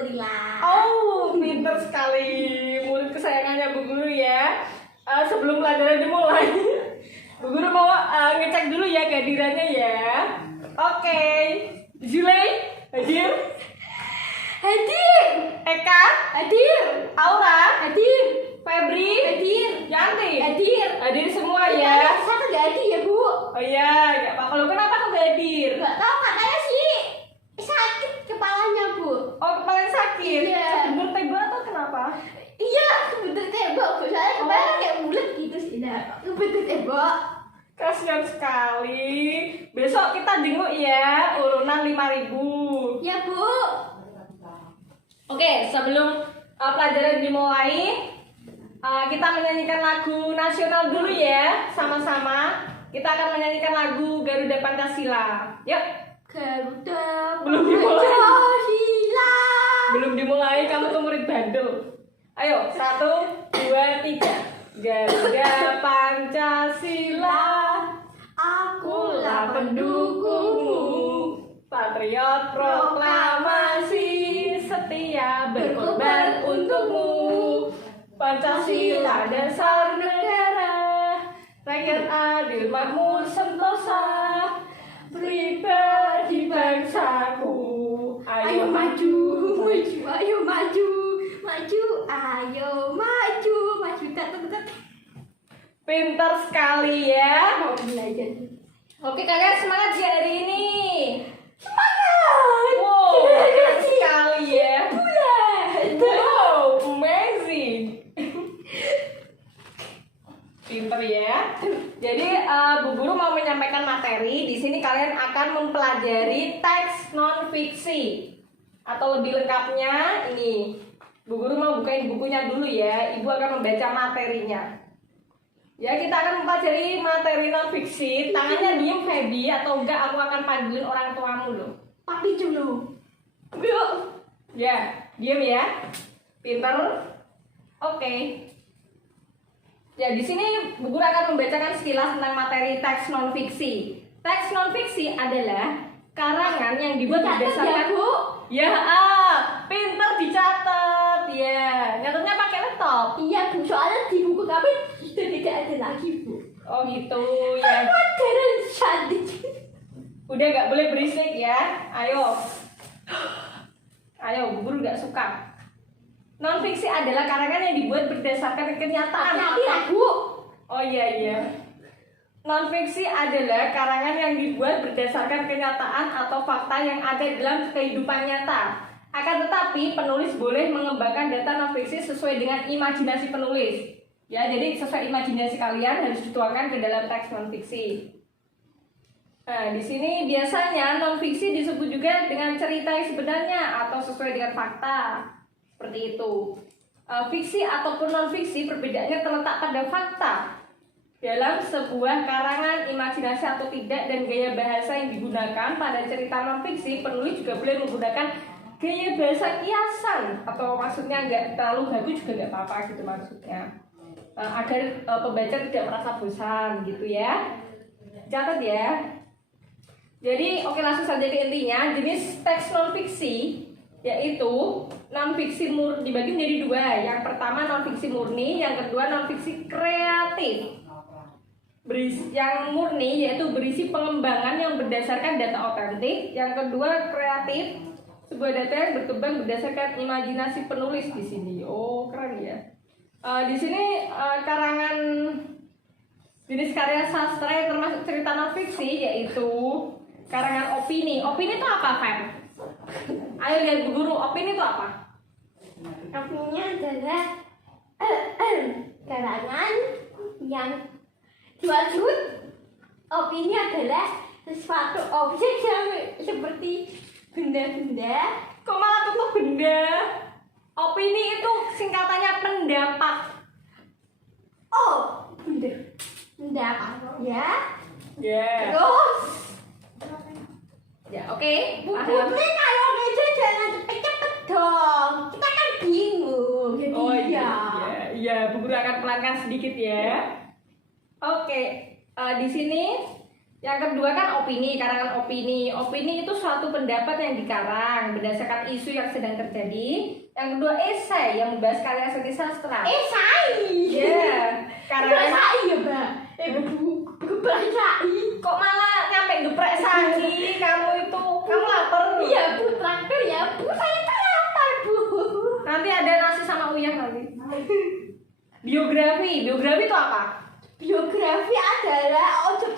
Alhamdulillah. Oh, pinter sekali murid kesayangannya Bu Guru ya. Sebelum pelajaran dimulai, Bu Guru mau ngecek dulu ya kehadirannya ya. Oke, Zulay hadir, Hadir. Eka Hadir. Aura Hadir. Febri Hadir. Yanti Hadir. semua ya. Satu nggak hadir ya, Bu? Oh iya, nggak apa-apa. Lo kenapa kok nggak hadir? Nggak tahu, katanya sih sakit kepalanya, Bu. Oh, kepala sakit. Iya. Bener tembak atau kenapa? Iya, kebetulan tembok, Bu. Soalnya kemarin kayak bulat gitu sih. Nah, kebetulan tembok. Kasian sekali. Besok kita jenguk ya, urunan 5.000. Ya, Bu. Oke, sebelum pelajaran dimulai, kita menyanyikan lagu nasional dulu ya, sama-sama. Kita akan menyanyikan lagu Garuda Pancasila. Yuk. Garuda Belum dimulai. Pancasila. Belum dimulai, kamu tuh murid bandel. Ayo, 1, 2, 3. Garuda Pancasila, akulah pendukungmu. Patriot proklamasi, setia berkorban untukmu. Pancasila dasar negara, rakyat adil makmur sentosa, pribadi bangsaku. Ayo maju, maju, ayo maju, maju, ayo maju, maju, tetap. Pintar sekali ya. Mau belajar. Oke, kalian semangat ya hari ini. Semangat. Wow, keren sekali ya. Bulan. Wow, amazing. Pinter ya. Jadi Bu Guru mau menyampaikan materi. Di sini kalian akan mempelajari teks non fiksi. Atau lebih lengkapnya ini. Bu Guru mau bukain bukunya dulu ya. Ibu akan membaca materinya. Ya, kita akan mempelajari materi non fiksi. Tangannya diem Feby atau enggak aku akan panggilin orang tuamu loh. Papi dulu. Yuk. Ya, diem ya. Pinter. Oke. Ya, di sini Bu Guru akan membacakan sekilas tentang materi teks non fiksi. Teks non fiksi adalah karangan yang dibuat berdasarkan Bu. Ya, pinter dicatat. Ya, nyatetnya pakai laptop. Iya, Bu. Soalnya di buku kami sudah tidak ada lagi, Bu. Oh gitu ya. Modern cantik. Udah gak boleh berisik ya. Ayo. Ayo, Bu Guru gak suka. Non fiksi adalah karangan yang dibuat berdasarkan kenyataan. Tapi ya, Bu. Oh iya. Non fiksi adalah karangan yang dibuat berdasarkan kenyataan atau fakta yang ada dalam kehidupan nyata. Akan tetapi penulis boleh mengembangkan data non fiksi sesuai dengan imajinasi penulis. Ya, jadi sesuai imajinasi kalian harus dituangkan ke dalam teks non fiksi. Nah, di sini biasanya non fiksi disebut juga dengan cerita yang sebenarnya atau sesuai dengan fakta. Seperti itu. Fiksi ataupun non fiksi perbedaannya terletak pada fakta dalam sebuah karangan, imajinasi atau tidak, dan gaya bahasa yang digunakan. Pada cerita non fiksi, penulis juga boleh menggunakan gaya bahasa kiasan atau maksudnya nggak terlalu bagus juga nggak apa-apa gitu maksudnya, agar pembaca tidak merasa bosan gitu ya. Catat ya. Jadi oke, langsung saja ke intinya. Jenis teks non fiksi yaitu non fiksi dibagi menjadi dua. Yang pertama non fiksi murni, yang kedua non fiksi kreatif. Yang murni yaitu berisi pengembangan yang berdasarkan data otentik. Yang kedua kreatif, sebuah data yang berkembang berdasarkan imajinasi penulis di sini. Oh, keren ya. Di sini karangan jenis karya sastra yang termasuk cerita non fiksi yaitu karangan opini. Opini itu apa, Feb? Ayo lihat Bu Guru, opini itu apa? Opininya adalah karangan yang dimaksud. Opini adalah sesuatu objek yang seperti benda-benda. Kok malah tutup benda? Opini itu singkatannya pendapat. Oh, pendapat ya. Ya. Terus Ya, oke. Bu Putri kalau meja jangan cepet-cepet dong. Kita kan bingung. Jadi Oh iya, Bu Guru akan pelankan sedikit ya. Oke, di sini Yang kedua kan opini, karangan opini. Opini itu suatu pendapat yang dikarang berdasarkan isu yang sedang terjadi. Yang kedua esai yang membahas karya seni sastra. Esai. Ya, karangan Esai ya, Mbak. Buku esai. kok malah nyampe geprek sagi kamu itu. Kamu lapar? Iya, Bu, traktir ya, Bu. Saya tuh lapar, Bu. Nanti ada nasi sama uyah nanti. Biografi itu apa? Biografi adalah objek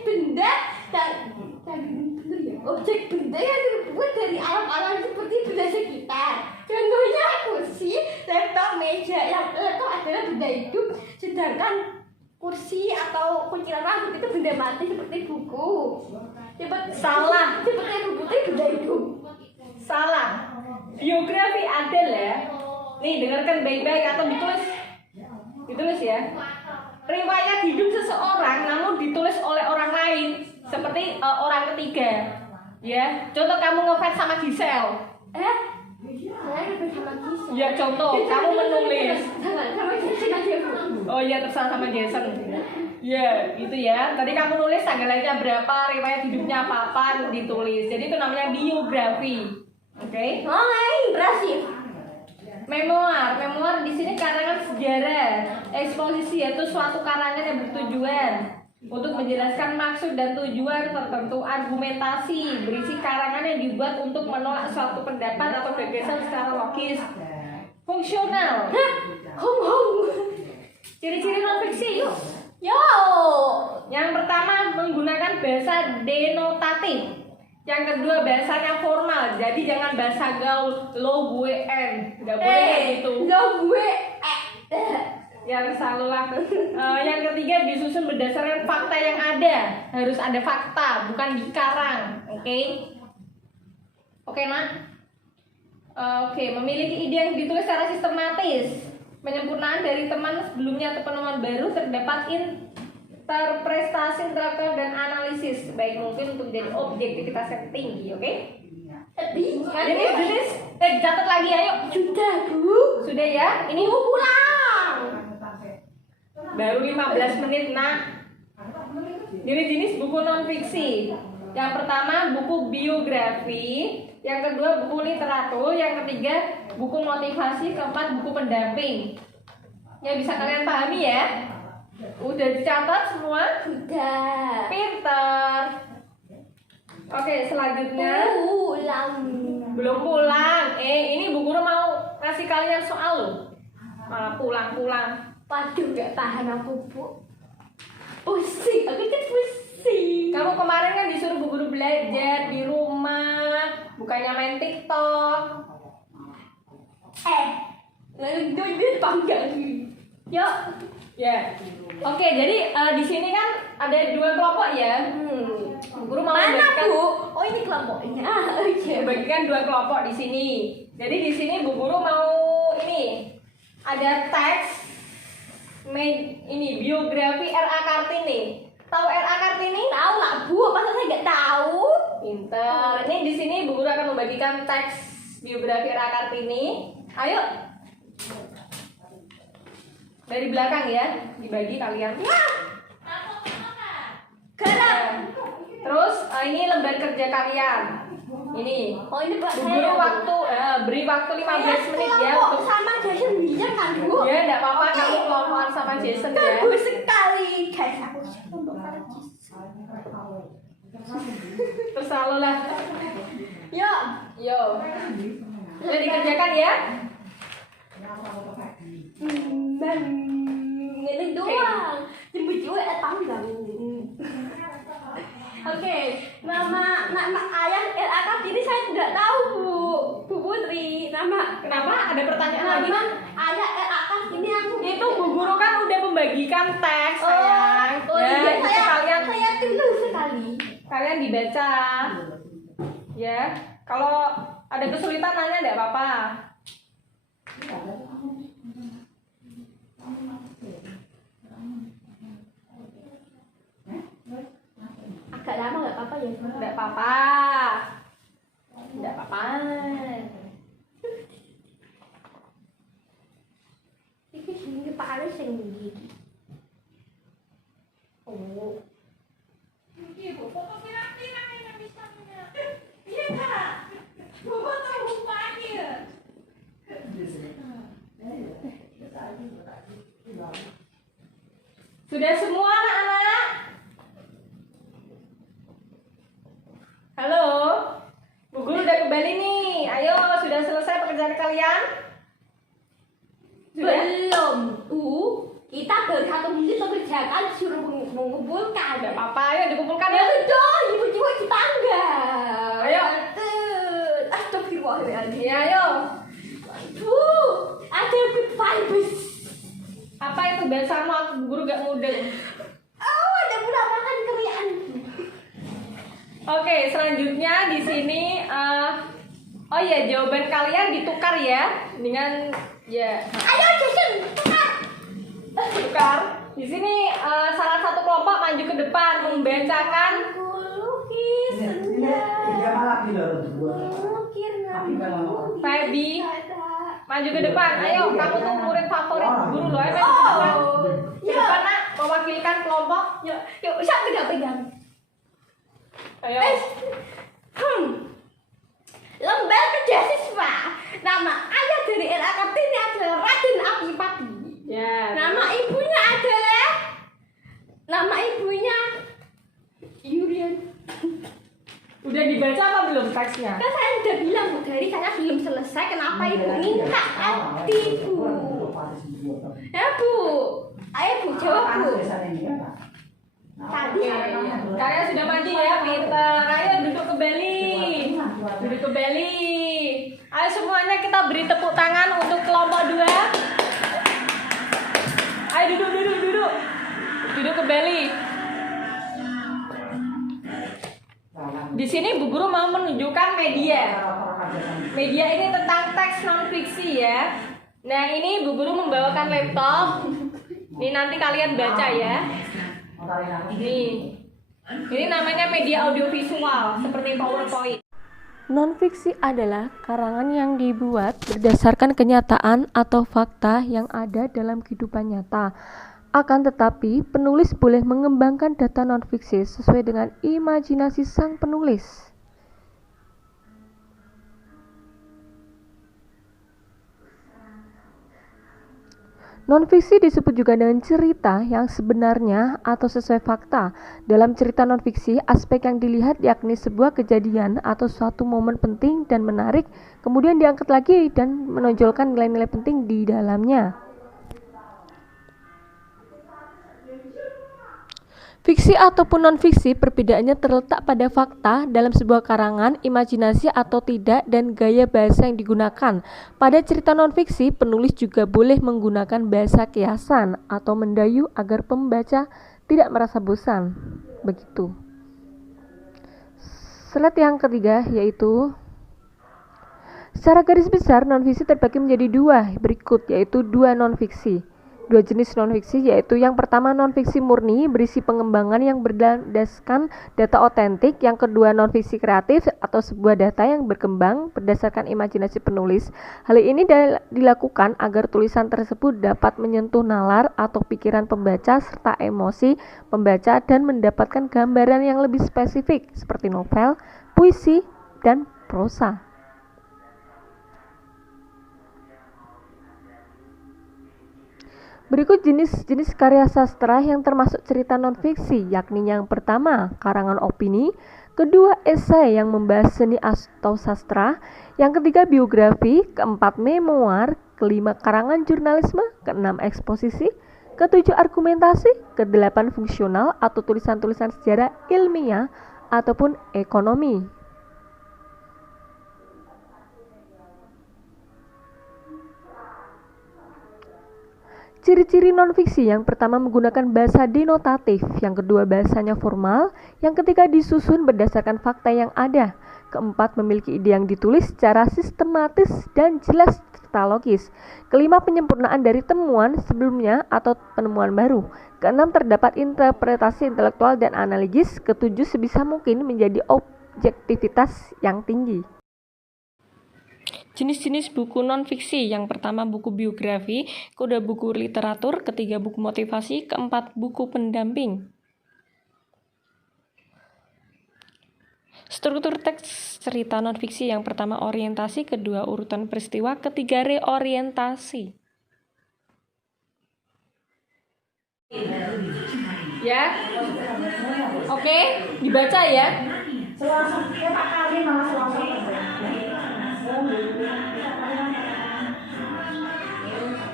benda dan bener ya, objek benda yang terbuat dari alam-alam seperti benda sekitar. Contohnya kursi, laptop, meja. Yang laptop adalah benda hidup, sedangkan kursi atau kunciran rambut itu benda mati seperti buku. Salah. Seperti buku itu benda hidup. Salah. Biografi adalah, nih dengarkan baik-baik atau ditulis ya. Riwayat hidup seseorang namun ditulis oleh orang lain, seperti orang ketiga. Ya, contoh kamu ngefans sama Gisel. Saya lebih sama Gisel. Ya contoh kamu menulis. Sama Jason aja, Bu. Oh iya, terserah sama Jason. Ya, gitu ya. Tadi kamu nulis tanggal lahirnya berapa, riwayat hidupnya apa ditulis. Jadi itu namanya biografi. Oke? Berhasil. Memoir di sini karangan sejarah. Eksposisi yaitu suatu karangan yang bertujuan untuk menjelaskan maksud dan tujuan tertentu. Argumentasi berisi karangan yang dibuat untuk menolak suatu pendapat atau gagasan secara logis. Fungsional. Ciri-ciri non fiksi yuk. Yo. Yang pertama menggunakan bahasa denotatif. Yang kedua bahasanya formal, jadi jangan bahasa gaul, lo gue en, nggak boleh kayak gitu. Lo gue Yang selalu lah. Yang ketiga disusun berdasarkan fakta yang ada, harus ada fakta, bukan dikarang, oke? Oke nak? Oke, memiliki ide yang ditulis secara sistematis, penyempurnaan dari teman sebelumnya atau penemuan baru, terdapat interpretasi intelektual dan analisis baik mungkin untuk jadi objektivitas yang tinggi, oke? Jenis catat lagi ayo. Sudah, Bu. Sudah ya? Ini Mau pulang. baru 15 menit nak. Jenis buku non fiksi. Yang pertama buku biografi, yang kedua buku literatur, yang ketiga buku motivasi, keempat buku pendamping. Ya bisa kalian pahami ya? Udah dicatat semua? Sudah. Pinter. Oke, selanjutnya Pulang. belum pulang. Ini Bu Guru mau kasih kalian soal loh. Malah pulang-pulang. Waduh, gak tahan aku, Bu. Pusing, aku kan pusing. Kamu kemarin kan disuruh Bu Guru belajar di rumah, bukannya main TikTok. Lalu panggang. Yuk. Ya. Oke, jadi di sini kan ada dua kelompok ya. Bu Guru mau Mana, membagikan, Bu? Oh, ini kelompoknya. membagikan dua kelompok di sini. Jadi di sini Bu Guru mau ini ada teks ini biografi R.A. Kartini. Tahu R.A. Kartini? Tahu lah, Bu. Masa saya nggak tahu? Pinter. Ini di sini Bu Guru akan membagikan teks biografi R.A. Kartini. Ayo. Dari belakang ya, dibagi kalian. Gerak. Terus ini lembar kerja kalian. Ini. Oh, ini Pak Bu Guru waktu beri waktu 15 menit ya untuk sama Jason bisa kan, Bu? ya enggak apa-apa kamu kelompokan sama Jason ya. Bagus sekali, guys. Aku kelompok sama Jason. Terus selalu lah. Yuk. Yo. Udah dikerjakan ya? Ini doang. Jemput juga tanggang. Oke, nama ayah R.A. Kartini saya tidak tahu, Bu Putri. Kenapa? Ada pertanyaan lagi? Nama ayah R.A. Kartini aku. Itu Bu Guru kan udah membagikan teks sayang. Oh Ya, iya, itu kalian saya tenang sekali. kalian dibaca. Ya. Kalau ada kesulitan nanya enggak apa-apa. Agak lama nggak apa-apa ya? Enggak apa-apa. Enggak apa-apa. Ini sini Pak Aris yang gigi. Ibu, pokok pirang-pirang ini misalnya. Iya Kak. Bapak tahu rupanya. Sudah semua anak-anak? Halo? Bu Guru udah kembali nih. Ayo, sudah selesai pekerjaan kalian? Sudah? Belum, kita baru 1 menit mengerjakan disuruh mengumpulkan. Ada apa-apa, ayo dikumpulkan Ya ya. udah, ibu-ibu di tangga. Ayo. Astagfirullahaladzim. Ya, ayo. Bu, ada good vibes. Apa itu biasamu Bu Guru gak mudeng? Oh, ada penampakan keriaan. Oke, selanjutnya di sini oh ya, jawaban kalian ditukar ya dengan ya Ayo, Jason, tukar. tukar. Di sini salah satu kelompok maju ke depan membacakan Aku lukis senja. Melukir namamu. Feby. Maju ke depan. Ayo, kamu tuh murid favorit guru loh. Ayo, maju ke depan. Ke depan, Nak, mewakilkan kelompok. Yuk, siapa pegang-pegang? Ayo. Lembar kerja siswa. Nama ayah dari era Kartini adalah Raden Apipati. Ya. Nama ibunya adalah Yurian. Udah dibaca apa belum teksnya? Kan saya udah bilang Bu Dari, saya belum selesai. Kenapa ibu minta hati Bu? Ya Bu, ayo Bu jawab Bu. Tadi Kalian sudah maju ya, pinter. Ayo duduk kembali. Duduk kembali. Ayo semuanya kita beri tepuk tangan untuk kelompok 2. Ayo duduk. Duduk kembali. Di sini Bu Guru mau menunjukkan media. Media ini tentang teks non fiksi ya. Nah, ini Bu Guru membawakan laptop. Ini nanti kalian baca ya. Ini namanya media audiovisual seperti PowerPoint. Non-fiksi adalah karangan yang dibuat berdasarkan kenyataan atau fakta yang ada dalam kehidupan nyata. Akan tetapi, penulis boleh mengembangkan data non-fiksi sesuai dengan imajinasi sang penulis. Non-fiksi disebut juga dengan cerita yang sebenarnya atau sesuai fakta. Dalam cerita non-fiksi, aspek yang dilihat yakni sebuah kejadian atau suatu momen penting dan menarik, kemudian diangkat lagi dan menonjolkan nilai-nilai penting di dalamnya. Fiksi ataupun non-fiksi perbedaannya terletak pada fakta dalam sebuah karangan, imajinasi atau tidak, dan gaya bahasa yang digunakan. Pada cerita non-fiksi, penulis juga boleh menggunakan bahasa kiasan atau mendayu agar pembaca tidak merasa bosan. Begitu. Slide yang ketiga yaitu secara garis besar non-fiksi terbagi menjadi 2 berikut, yaitu 2 non-fiksi. 2 jenis non-fiksi yaitu yang pertama non-fiksi murni berisi pengembangan yang berdasarkan data otentik, yang kedua non-fiksi kreatif atau sebuah data yang berkembang berdasarkan imajinasi penulis. Hal ini dilakukan agar tulisan tersebut dapat menyentuh nalar atau pikiran pembaca serta emosi pembaca dan mendapatkan gambaran yang lebih spesifik seperti novel, puisi, dan prosa. Berikut jenis-jenis karya sastra yang termasuk cerita non-fiksi, yakni yang pertama, karangan opini, kedua, esai yang membahas seni atau sastra, yang ketiga, biografi, keempat, memoir, kelima, karangan jurnalisme, keenam, eksposisi, ketujuh, argumentasi, kedelapan, fungsional atau tulisan-tulisan sejarah ilmiah ataupun ekonomi. Ciri-ciri non-fiksi yang pertama menggunakan bahasa denotatif, yang kedua bahasanya formal, yang ketiga disusun berdasarkan fakta yang ada, keempat memiliki ide yang ditulis secara sistematis dan jelas serta logis, kelima penyempurnaan dari temuan sebelumnya atau penemuan baru, keenam terdapat interpretasi intelektual dan analisis, ketujuh sebisa mungkin menjadi objektivitas yang tinggi. Jenis-jenis buku non-fiksi, yang pertama buku biografi, kedua buku literatur, ketiga buku motivasi, keempat buku pendamping. Struktur teks cerita non-fiksi yang pertama orientasi, kedua urutan peristiwa, ketiga reorientasi. Ya. Oke, dibaca ya.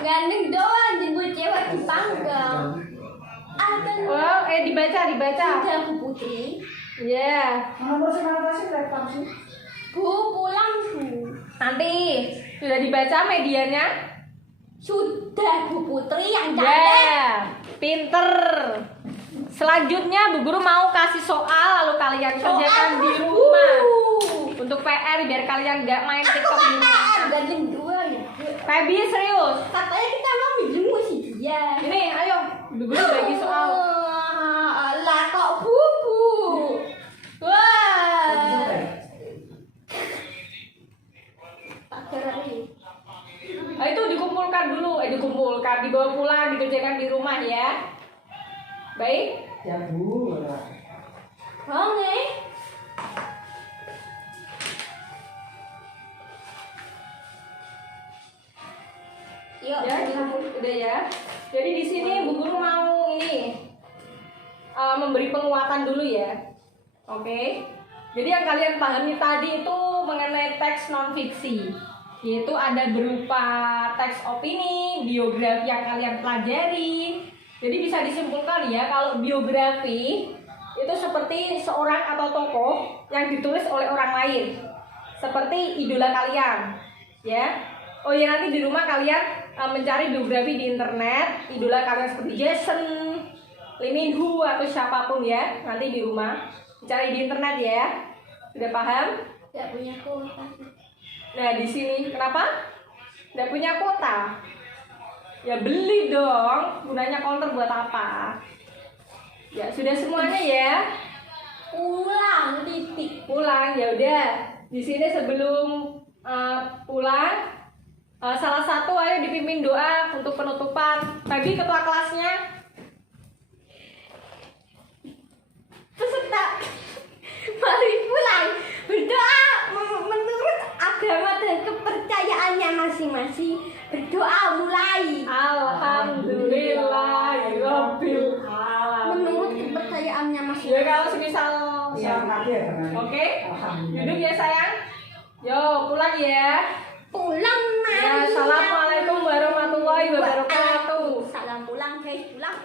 Gandeng doang jemput cewek di panggang. Akan Oh, dibaca. sudah Bu Putri. Ya. Bu pulang Bu. Nanti sudah dibaca medianya? Sudah Bu Putri yang Ya, cantik. pinter. Selanjutnya Bu Guru mau kasih soal lalu kalian kerjakan di rumah. Untuk PR biar kalian nggak main TikTok di rumah. Gandeng doang ya. Febi serius. Katanya kita mau minjem si dia. Ini ayo Bu Guru bagi soal. Lah kok bubu. Wah. Tak kira ini. Nah, itu dikumpulkan dulu, dibawa pulang, dikerjakan di rumah ya. Baik. Oke. Yuk, Ya, udah ya. Jadi di sini Bu Guru mau memberi penguatan dulu ya. Oke. Jadi yang kalian pahami tadi itu mengenai teks non fiksi, yaitu ada berupa teks opini, biografi yang kalian pelajari. Jadi bisa disimpulkan ya kalau biografi itu seperti seorang atau tokoh yang ditulis oleh orang lain, seperti idola kalian, ya. Oh ya, nanti di rumah kalian mencari biografi di internet, idola kalian seperti Jason, Lee Min Ho atau siapapun ya, nanti di rumah cari di internet ya. Sudah paham? Gak punya kuota. Nah, di sini kenapa? Nggak punya kuota? Ya beli dong. Gunanya counter buat apa? Ya sudah semuanya ya. Pulang titik. Pulang ya udah. Di sini sebelum pulang, salah satu ayo dipimpin doa untuk penutupan. Tadi ketua kelasnya. Peserta mari pulang berdoa menurut agama dan kepercayaannya masing-masing. Berdoa mulai. Alhamdulillahirabbil alamin. Menurut kepercayaannya Ya masing-masing. kalau semisal oke, duduk ya sayang. Yo pulang ya. Pulang Ya, mari. assalamualaikum warahmatullahi wabarakatuh. Salam pulang guys, pulang.